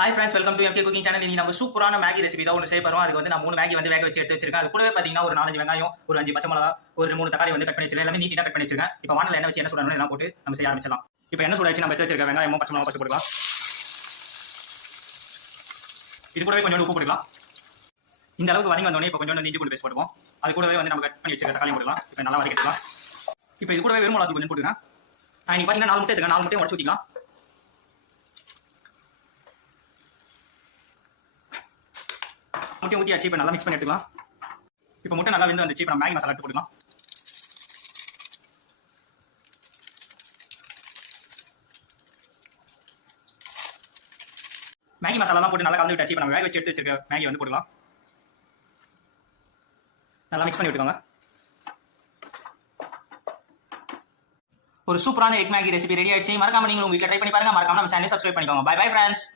Hi friends, welcome to MK cooking channel. இன்னைக்கு நம்ம சூப்பரான மேகி ரெசிபி தான் ஒன்று செய்ய போறோம். அதுக்கு வந்து நான் 3 மேகி வந்து வேக வச்சு எடுத்து வச்சிருக்கேன். அது கூடவே பாத்தீங்கன்னா ஒரு 4 வெங்காயம், ஒரு 5 பச்சை மிளகா, ஒரு 3 தக்காளி வந்து கட் பண்ணி வச்சிருக்கேன். எல்லாமே நீட்டா கட் பண்ணி வச்சிருக்கேன். இப்போ வானல்ல எண்ணெய் வச்சு என்ன சுடணும் எல்லாம் போட்டு நம்ம செய்ய ஆரம்பிச்சலாம். இப்போ என்ன சுடாச்சு நம்ம எடுத்து வச்சிருக்க வெங்காயமும் பச்சை மிளகா பச்சை போட்டுக்கலாம். இது கூடவே கொஞ்சம் உப்பு போட்டுக்கலாம். இந்த அளவுக்கு வதங்கி வந்தோடனே இப்போ கொஞ்சம் இஞ்சி பூண்டு பேஸ்ட் போடுவோம். அது கூடவே வந்து நம்ம கட் பண்ணி வச்சிருக்க தக்காளி போடலாம். இப்போ நல்லா வதக்கிக்கலாம். இப்போ இது கூடவே வெறும் மிளகாய் கொஞ்சம் போட்டுக்கலாம். நான் இன்னைக்கு பாத்தீங்கன்னா 4 முட்டை எடுத்துக்கேன். 4 முட்டையும் உடச்சு ஊத்திக்கலாம். முட்டை ஊற்றியாச்சு. இப்போ நல்லா மிக்ஸ் பண்ணி எடுத்துக்கலாம். இப்போ முட்டை நல்லா வெந்து வந்துச்சு. இப்போ நம்ம மேகி மசாலா எடுத்து போட்டுக்கலாம். மேகி மசாலாலாம் போட்டு நல்லா கலந்து விட்டாச்சு. இப்போ நம்ம வேக வச்சு எடுத்து வச்சிருக்க மேகி வந்து போடலாம். நல்லா மிக்ஸ் பண்ணி விட்டுக்கோங்க. ஒரு சூப்பரான எக் மேகி ரெசிபி ரெடி ஆயிடுச்சு. மறக்காம நீங்களும் உங்க வீட்டில் ட்ரை பண்ணி பாருங்க. மறக்காம நம்ம சேனலை சப்ஸ்கிரைப் பண்ணிக்கோங்க. Bye bye friends.